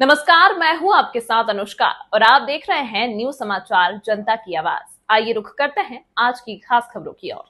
नमस्कार, मैं हूं आपके साथ अनुष्का और आप देख रहे हैं न्यूज समाचार जनता की आवाज। आइए रुख करते हैं आज की खास खबरों की ओर।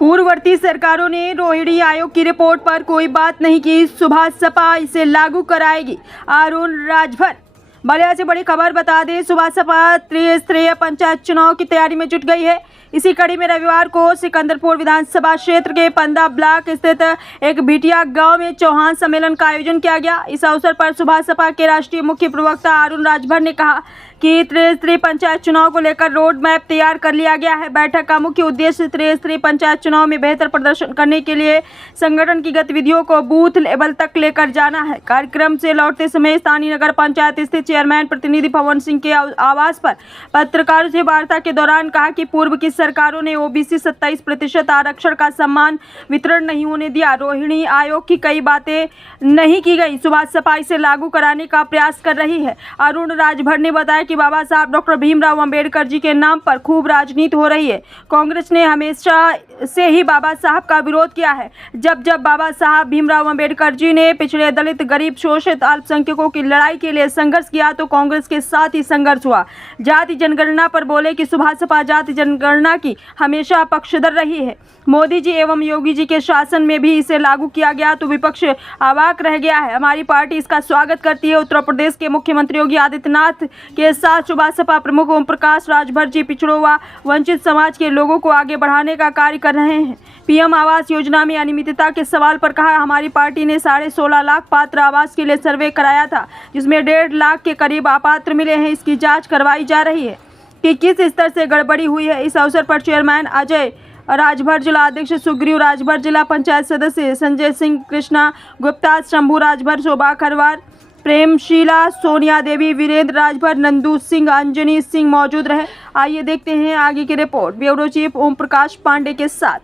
पूर्ववर्ती सरकारों ने रोहिणी आयोग की रिपोर्ट पर कोई बात नहीं की, सुभाष इसे लागू कराएगी, अरुण राजभर। बलिया से बड़ी खबर बता दें, सुभाष त्रिस्तरीय पंचायत चुनाव की तैयारी में जुट गई है। इसी कड़ी में रविवार को सिकंदरपुर विधानसभा क्षेत्र के पंदा ब्लॉक स्थित एक भिटिया गांव में चौहान सम्मेलन का आयोजन किया गया। इस अवसर पर सुभाष के राष्ट्रीय मुख्य प्रवक्ता अरुण राजभर ने कहा कि त्रिस्तरीय पंचायत चुनाव को लेकर रोड मैप तैयार कर लिया गया है। बैठक का मुख्य उद्देश्य त्रिस्तरीय पंचायत चुनाव में बेहतर प्रदर्शन करने के लिए संगठन की गतिविधियों को बूथ लेवल तक लेकर जाना है। कार्यक्रम से लौटते समय स्थानीय नगर पंचायत स्थित चेयरमैन प्रतिनिधि पवन सिंह के आवास पर पत्रकारों से वार्ता के दौरान कहा कि पूर्व की सरकारों ने ओबीसी 27% आरक्षण का सम्मान वितरण नहीं होने दिया। रोहिणी आयोग की कई बातें नहीं की गई, सुभाष इसे लागू कराने का प्रयास कर रही है। अरुण राजभर ने बताया कि बाबा साहब डॉक्टर भीमराव अंबेडकर जी के नाम पर खूब राजनीति हो रही है। कांग्रेस ने हमेशा से ही बाबा साहब का विरोध किया है। जब बाबा साहब भीमराव अंबेडकर जी ने पिछड़े, दलित, गरीब, शोषित अल्पसंख्यकों की लड़ाई के लिए संघर्ष किया तो कांग्रेस के साथ ही संघर्ष हुआ। जाति जनगणना पर बोले कि सुभाष जाति जनगणना की हमेशा पक्षधर रही है। मोदी जी एवं योगी जी के शासन में भी इसे लागू किया गया तो विपक्ष अवाक रह गया है। हमारी पार्टी इसका स्वागत करती है। उत्तर प्रदेश के मुख्यमंत्री योगी आदित्यनाथ के साथ सुभाष प्रमुख ओम प्रकाश राजभर जी पिछड़ों व वंचित समाज के लोगों को आगे बढ़ाने का कार्य कर रहे हैं। पीएम आवास योजना में अनियमितता के सवाल पर कहा, हमारी पार्टी ने 16.5 लाख पात्र आवास के लिए सर्वे कराया था, जिसमें 1.5 लाख के करीब अपात्र मिले हैं। इसकी जाँच करवाई जा रही है कि किस स्तर से गड़बड़ी हुई है। इस अवसर पर चेयरमैन अजय राजभर, जिला अध्यक्ष सुग्रीव राजभर, जिला पंचायत सदस्य संजय सिंह, कृष्णा गुप्ता, शंभू राजभर, शोभा खरवार, प्रेमशीला, सोनिया देवी, वीरेंद्र राजभर, नंदू सिंह, अंजनी सिंह मौजूद रहे। आइए देखते हैं आगे की report bureau chief Om Prakash Pandey के साथ।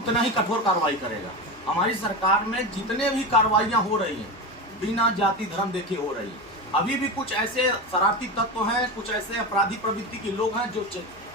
उतना ही कठोर कार्रवाई करेगा। हमारी सरकार में जितने भी कार्रवाइयां हो रही हैं बिना जाति धर्म देखे हो रही हैं। अभी भी कुछ ऐसे शरारती तत्व हैं, कुछ ऐसे अपराधी प्रवृत्ति के लोग हैं जो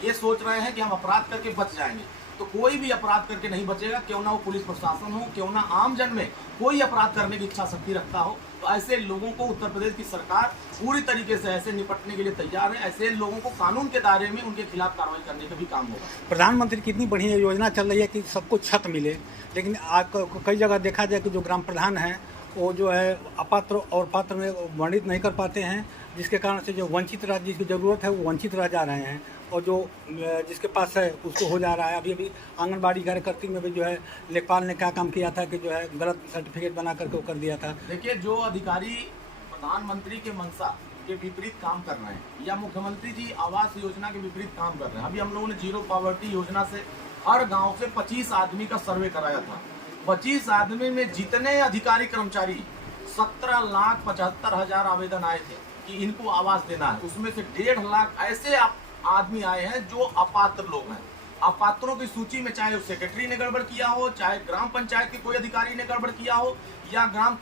ये सोच रहे हैं कि हम अपराध करके बच जाएंगे। तो कोई भी अपराध करके नहीं बचेगा, क्यों ना वो पुलिस प्रशासन हो, क्यों ना आम जन में कोई अपराध करने की इच्छा शक्ति रखता हो। तो ऐसे लोगों को उत्तर प्रदेश की सरकार पूरी तरीके से ऐसे निपटने के लिए तैयार है। ऐसे लोगों को कानून के दायरे में उनके खिलाफ कार्रवाई करने का भी काम होगा। प्रधानमंत्री की इतनी बढ़िया योजना चल रही है कि सबको छत मिले, लेकिन आज कई जगह देखा जाए कि जो ग्राम प्रधान हैं वो जो है अपात्र और पात्र में वर्णित नहीं कर पाते हैं, जिसके कारण से जो वंचित राज्य जिसकी ज़रूरत है वो वंचित रह जा रहे हैं और जो जिसके पास है उसको हो जा रहा है। अभी आंगनबाड़ी कार्यकर्ती में भी जो है लेखपाल ने क्या काम किया था कि जो है गलत सर्टिफिकेट बना करके वो कर दिया था। देखिए, जो अधिकारी प्रधानमंत्री के मंशा के विपरीत काम कर रहे हैं या मुख्यमंत्री जी आवास योजना के विपरीत काम कर रहे हैं। अभी हम लोगों ने जीरो पॉवर्टी योजना से हर गाँव से 25 आदमी का सर्वे कराया था। 25 आदमी में जितने अधिकारी कर्मचारी 17,75,000 आवेदन आए थे कि इनको आवास देना है, उसमें से 1.5 लाख ऐसे आदमी आए हैं जो अपात्र लोग हैं। अपात्रों की सूची में चाहे सेक्रेटरी ने गड़बड़ किया हो, चाहे ग्राम पंचायत के कोई अधिकारी ने गड़बड़ किया हो, या ग्राम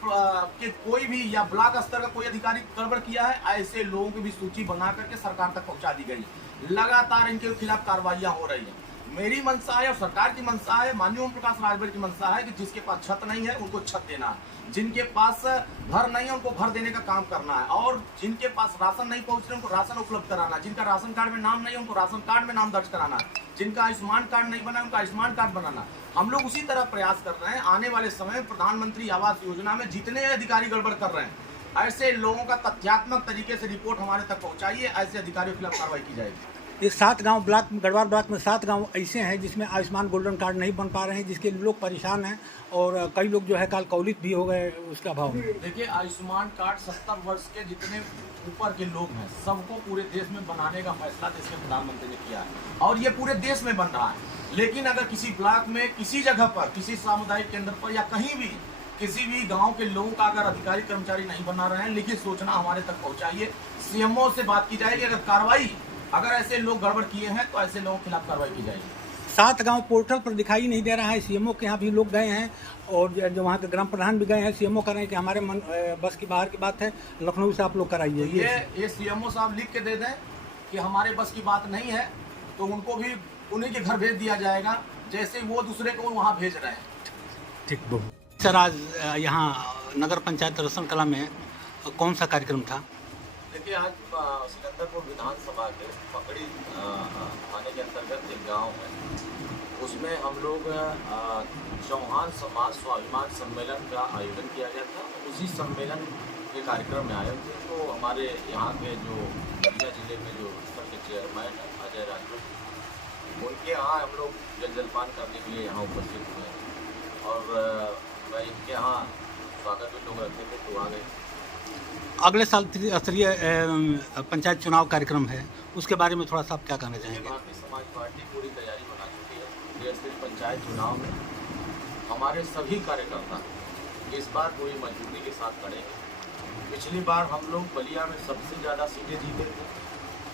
के कोई भी या ब्लॉक स्तर का कोई अधिकारी गड़बड़ किया है, ऐसे लोगों की भी सूची बना करके सरकार तक पहुंचा दी गई। लगातार इनके खिलाफ कार्रवाइयां हो रही है। मेरी मंशा है और सरकार की मंशा है, माननीय ओम प्रकाश राजभर की मंशा है कि जिसके पास छत नहीं है उनको छत देना है, जिनके पास घर नहीं है उनको घर देने का काम करना है, और जिनके पास राशन नहीं पहुंच रहे उनको राशन उपलब्ध कराना है, जिनका राशन कार्ड में नाम नहीं है उनको राशन कार्ड में नाम दर्ज कराना है, जिनका आयुष्मान कार्ड नहीं बना है उनका आयुष्मान कार्ड बनाना। हम लोग उसी तरह प्रयास कर रहे हैं। आने वाले समय में प्रधानमंत्री आवास योजना में जितने अधिकारी गड़बड़ कर रहे हैं ऐसे लोगों का तथ्यात्मक तरीके से रिपोर्ट हमारे तक पहुंचाइए, ऐसे अधिकारियों के खिलाफ कार्रवाई की जाएगी। ये 7 गांव ब्लॉक गढ़वाल ब्लॉक में 7 गांव ऐसे हैं जिसमें आयुष्मान गोल्डन कार्ड नहीं बन पा रहे हैं, जिसके लोग परेशान हैं और कई लोग जो है काल कौलित भी हो गए उसका अभाव में। देखिए, आयुष्मान कार्ड 70 वर्ष के जितने ऊपर के लोग हैं सबको पूरे देश में बनाने का फैसला देश के प्रधानमंत्री ने किया है और ये पूरे देश में बन रहा है। लेकिन अगर किसी ब्लॉक में, किसी जगह पर, किसी सामुदायिक केंद्र पर या कहीं भी किसी भी गांव के लोगों का अगर अधिकारी कर्मचारी नहीं बना रहे हैं, लिखित सूचना हमारे तक पहुंचाइए। सीएमओ से बात की जाएगी। अगर ऐसे लोग गड़बड़ किए हैं तो ऐसे लोगों के खिलाफ कार्रवाई की जाएगी। 7 गांव पोर्टल पर दिखाई नहीं दे रहा है। सीएमओ के यहाँ भी लोग गए हैं और जो वहाँ के ग्राम प्रधान भी गए हैं। सीएमओ कह रहे हैं कि हमारे बस की बाहर की बात है, लखनऊ से आप लोग कराइए। ये सीएमओ साहब लिख के दे दें कि हमारे बस की बात नहीं है तो उनको भी उन्हीं के घर भेज दिया जाएगा, जैसे वो दूसरे को वहाँ भेज रहे हैं। ठीक बहुत सर, आज यहाँ नगर पंचायत रसन कला में कौन सा कार्यक्रम था? देखिए, आज सिकंदरपुर विधानसभा के पकड़ी थाने के अंतर्गत एक गांव है, उसमें हम लोग चौहान समाज स्वाभिमान सम्मेलन का आयोजन किया गया था। उसी सम्मेलन के कार्यक्रम में आए थे, तो हमारे यहाँ के जो बलिया जिले में जो स्तर के चेयरमैन हैं अजय राजपूत, उनके यहाँ हम लोग जलपान करने के लिए यहाँ उपस्थित हुए और मैं इनके यहाँ स्वागत में लोग रखते थे तो आ गए। अगले साल त्रिस्तरीय पंचायत चुनाव कार्यक्रम है, उसके बारे में थोड़ा सा आप क्या कहना चाहेंगे? भारतीय समाज पार्टी पूरी तैयारी बना चुकी है। त्रिस्तरीय पंचायत चुनाव में हमारे सभी कार्यकर्ता इस बार पूरी मजबूती के साथ खड़े हैं। पिछली बार हम लोग बलिया में सबसे ज़्यादा सीटें जीते थे।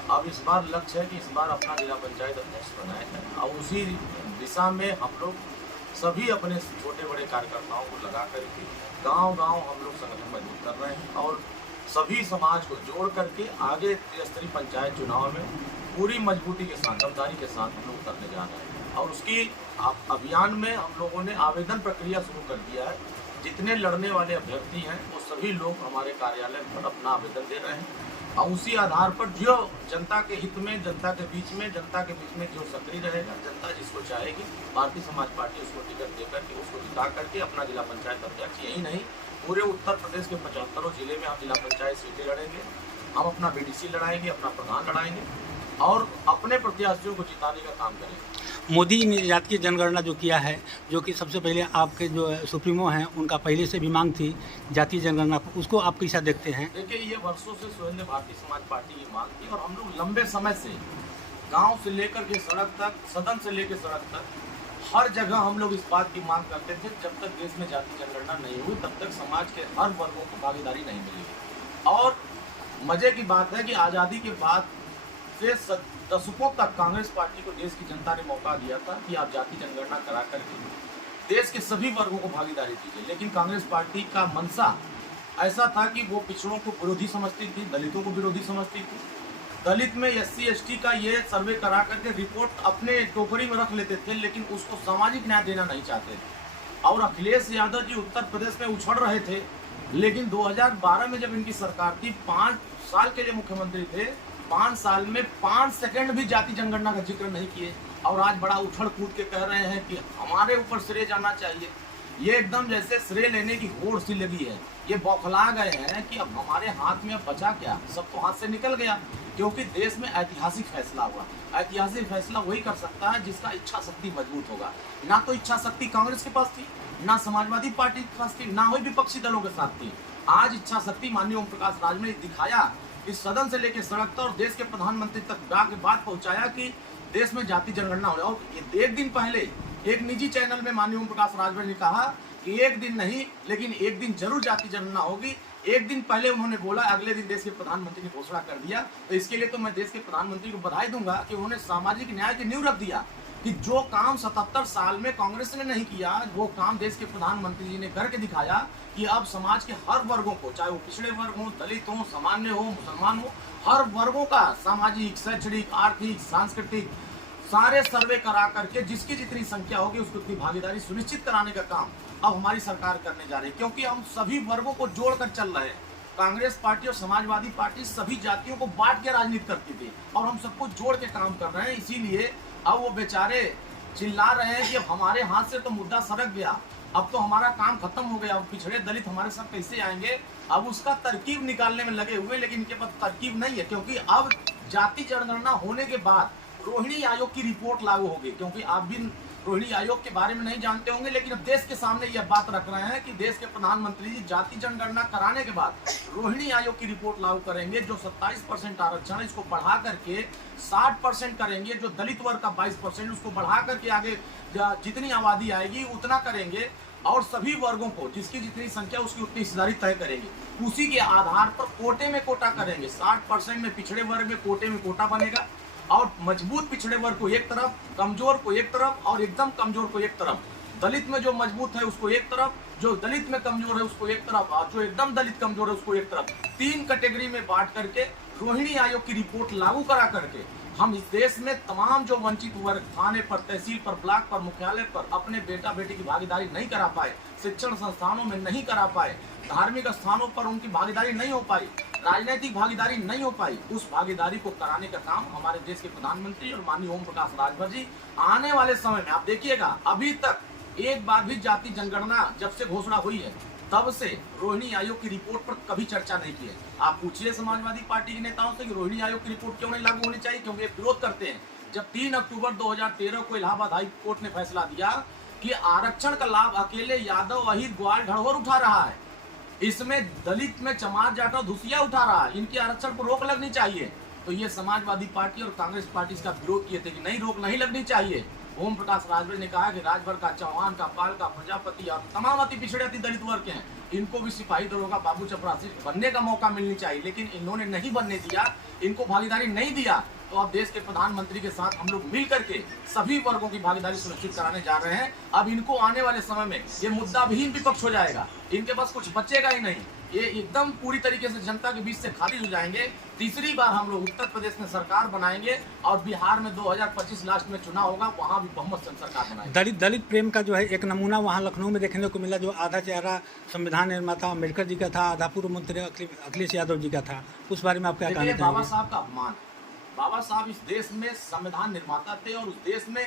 अब इस बार लक्ष्य है कि इस बार अपना जिला पंचायत अध्यक्ष बनाए हैं और उसी दिशा में हम लोग सभी अपने छोटे बड़े कार्यकर्ताओं को लगा करके गांव-गांव हम लोग संगठन मजबूत कर रहे हैं और सभी समाज को जोड़ करके आगे त्रिस्तरीय पंचायत चुनाव में पूरी मजबूती के साथ, दमदारी के साथ हम लोग करने जा रहे हैं। और उसकी अभियान में हम लोगों ने आवेदन प्रक्रिया शुरू कर दिया है। जितने लड़ने वाले अभ्यर्थी हैं वो सभी लोग हमारे कार्यालय पर अपना आवेदन दे रहे हैं और उसी आधार पर जो जनता के हित में, जनता के बीच में जो सक्रिय रहेगा, जनता जिसको चाहेगी, भारतीय समाज पार्टी उसको टिकट देकर के उसको जिता करके अपना जिला पंचायत अध्यक्ष, यही नहीं पूरे उत्तर प्रदेश के 75 जिले में हम जिला पंचायत सीटें लड़ेंगे। हम अपना बीडीसी लड़ाएंगे, अपना प्रधान लड़ाएंगे और अपने प्रत्याशियों को जिताने का काम करेंगे। मोदी ने जातीय जनगणना जो किया है, जो कि सबसे पहले आपके जो सुप्रीमो हैं उनका पहले से भी मांग थी जातीय जनगणना, उसको आप कैसा देखते हैं? देखिए, ये वर्षों से स्वयं भारतीय समाज पार्टी की मांग थी और हम लोग लंबे समय से गांव से लेकर के सड़क तक, सदन से लेकर सड़क तक हर जगह हम लोग इस बात की मांग करते थे, जब तक देश में जातीय जनगणना नहीं हुई तब तक समाज के हर वर्गों को भागीदारी नहीं मिलेगी। और मजे की बात है कि आज़ादी के बाद से दशकों तक कांग्रेस पार्टी को देश की जनता ने मौका दिया था कि आप जातीय जनगणना करा करके देश के सभी वर्गों को भागीदारी दीजिए, लेकिन कांग्रेस पार्टी का मंशा ऐसा था कि वो पिछड़ों को विरोधी समझती थी, दलितों को विरोधी समझती थी। दलित में SC/ST का ये सर्वे करा करके रिपोर्ट अपने टोकरी में रख लेते थे, लेकिन उसको सामाजिक न्याय देना नहीं चाहते थे। और अखिलेश यादव जी उत्तर प्रदेश में उछड़ रहे थे, लेकिन 2012 में जब इनकी सरकार थी, 5 साल के लिए मुख्यमंत्री थे, 5 साल में 5 सेकंड भी जाति जनगणना का जिक्र नहीं किए और आज बड़ा उछड़ कूद के कह रहे हैं कि हमारे ऊपर श्रेय जाना चाहिए। ये एकदम जैसे श्रेय लेने की होड़ सी लगी है। ये बौखला गए हैं कि अब हमारे हाथ में अब बचा क्या, सब तो हाथ से निकल गया, क्योंकि देश में ऐतिहासिक फैसला हुआ। ऐतिहासिक फैसला वही कर सकता है जिसका इच्छा शक्ति मजबूत होगा। ना तो इच्छा शक्ति कांग्रेस के पास थी, ना समाजवादी पार्टी के पास थी, ना ही विपक्षी दलों के साथ थी। आज इच्छा शक्ति माननीय ओम प्रकाश राज ने दिखाया, इस सदन से लेकर सड़क तक और देश के प्रधानमंत्री तक जाके बात पहुंचाया कि देश में जाति जनगणना हो रहा है। और ये 1 दिन पहले एक निजी चैनल में माननीय ओम प्रकाश राजभर ने कहा कि 1 दिन नहीं, लेकिन 1 दिन जरूर जाति जनगणना होगी। 1 दिन पहले उन्होंने बोला, अगले दिन देश के प्रधानमंत्री ने घोषणा कर दिया। तो इसके लिए तो मैं देश के प्रधानमंत्री को बधाई दूंगा कि उन्होंने सामाजिक न्याय की नींव रख दिया कि जो काम 77 साल में कांग्रेस ने नहीं किया, वो काम देश के प्रधानमंत्री जी ने करके दिखाया कि अब समाज के हर वर्गों को, चाहे वो पिछड़े वर्ग हो, दलित हो, सामान्य हो, मुसलमान हो, हर वर्गों का सामाजिक, शैक्षणिक, आर्थिक, सांस्कृतिक सारे सर्वे करा करके जिसकी जितनी संख्या होगी उसको उतनी भागीदारी सुनिश्चित कराने का काम अब हमारी सरकार करने जा रही है। क्योंकि हम सभी वर्गों को जोड़कर चल रहे हैं। कांग्रेस पार्टी और समाजवादी पार्टी सभी जातियों को बांट के राजनीति करती थी और हम सबको जोड़ के काम कर रहे हैं। इसीलिए अब वो बेचारे चिल्ला रहे हैं कि अब हमारे हाथ से तो मुद्दा सरक गया, अब तो हमारा काम खत्म हो गया, अब पिछड़े दलित हमारे साथ कैसे आएंगे। अब उसका तरकीब निकालने में लगे हुए, लेकिन इनके पास तरकीब नहीं है। क्योंकि अब जाति जनगणना होने के बाद रोहिणी आयोग की रिपोर्ट लागू होगी। क्योंकि आप भी रोहिणी आयोग के बारे में नहीं जानते होंगे, लेकिन अब देश के सामने यह बात रख रहे हैं कि देश के प्रधानमंत्री जी जाति जनगणना कराने के बाद रोहिणी आयोग की रिपोर्ट लागू करेंगे। जो 27% आरक्षण इसको बढ़ा करके 60% करेंगे, जो दलित वर्ग का 22% उसको बढ़ा करके आगे जितनी आबादी आएगी उतना करेंगे और सभी वर्गों को जिसकी जितनी संख्या उसकी उतनी हिस्सेदारी तय करेंगे। उसी के आधार पर कोटे में कोटा करेंगे। 60% में पिछड़े वर्ग में कोटे में कोटा बनेगा और मजबूत पिछड़े वर्ग को एक तरफ, कमजोर को एक तरफ और एकदम कमजोर को एक तरफ। दलित में जो मजबूत है उसको एक तरफ, जो दलित में कमजोर है उसको एक तरफ और जो एकदम दलित कमजोर है उसको एक तरफ। 3 कैटेगरी में बांट करके रोहिणी आयोग की रिपोर्ट लागू करा करके हम इस देश में तमाम जो वंचित वर्ग थाने पर, तहसील पर, ब्लॉक पर, मुख्यालय पर अपने बेटा बेटी की भागीदारी नहीं करा पाए, शिक्षण संस्थानों में नहीं करा पाए, धार्मिक स्थानों पर उनकी भागीदारी नहीं हो पाई, राजनीतिक भागीदारी नहीं हो पाई, उस भागीदारी को कराने का काम हमारे देश के प्रधानमंत्री और माननीय ओम प्रकाश राजभर जी आने वाले समय में, आप देखिएगा अभी तक एक बार भी जाति जनगणना जब से घोषणा हुई है तब से रोहिणी आयोग की रिपोर्ट पर कभी चर्चा नहीं की है। आप पूछिए समाजवादी पार्टी के नेताओं से कि रोहिणी आयोग की रिपोर्ट क्यों नहीं लागू होनी चाहिए, क्योंकि विरोध करते हैं। जब 3 अक्टूबर 2013 को इलाहाबाद हाई कोर्ट ने फैसला दिया कि आरक्षण का लाभ अकेले यादव, अहिर, ग्वाल, ढड़ोर उठा रहा है, इसमें दलित में चमार, जाटव, धुसिया उठा रहा है, इनके आरक्षण पर रोक लगनी चाहिए, तो ये समाजवादी पार्टी और कांग्रेस पार्टी इसका विरोध किए थे कि नहीं, रोक नहीं लगनी चाहिए। ओम प्रकाश राजभर ने कहा कि राजभर का, चौहान का, पाल का, प्रजापति और तमाम अति पिछड़े अति दलित वर्ग के हैं, इनको भी सिपाही दरोगा, बाबू चपरासी बनने का मौका मिलनी चाहिए, लेकिन इन्होंने नहीं बनने दिया, इनको भागीदारी नहीं दिया। तो अब देश के प्रधानमंत्री के साथ हम लोग मिल करके सभी वर्गों की भागीदारी सुनिश्चित कराने जा रहे हैं। अब इनको आने वाले समय में ये मुद्दा विहीन विपक्ष हो जाएगा, इनके पास कुछ बचेगा ही नहीं, ये एकदम पूरी तरीके से जनता के बीच से खारिज हो जाएंगे। तीसरी बार हम लोग उत्तर प्रदेश में सरकार बनाएंगे और बिहार में 2025 लास्ट में चुनाव होगा, वहां भी बहुमत से सरकार बनाएंगे। दलित प्रेम का जो है एक नमूना वहाँ लखनऊ में देखने को मिला, जो आधा चेहरा संविधान निर्माता अम्बेडकर जी का था, आधा पूर्व मंत्री अखिलेश यादव जी का था। उस बारे में आप क्या कहना चाहेंगे? बाबा साहब का अपमान, बाबा साहब इस देश में संविधान निर्माता थे और उस देश में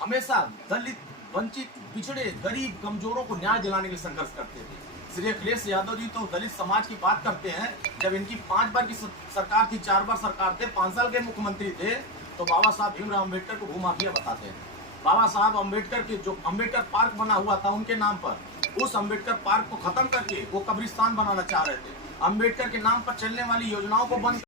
हमेशा दलित, वंचित, पिछड़े, गरीब, कमजोरों को न्याय दिलाने के लिए संघर्ष करते थे। श्री अखिलेश यादव जी तो दलित समाज की बात करते हैं, जब इनकी 5 बार की सरकार थी, 4 बार सरकार थे, 5 साल के मुख्यमंत्री थे, तो बाबा साहब भीमराव अम्बेडकर को भूमाफिया बताते हैं। बाबा साहब अम्बेडकर के जो अम्बेडकर पार्क बना हुआ था उनके नाम पर, उस अम्बेडकर पार्क को खत्म करके वो कब्रिस्तान बनाना चाह रहे थे। अम्बेडकर के नाम पर चलने वाली योजनाओं को बंद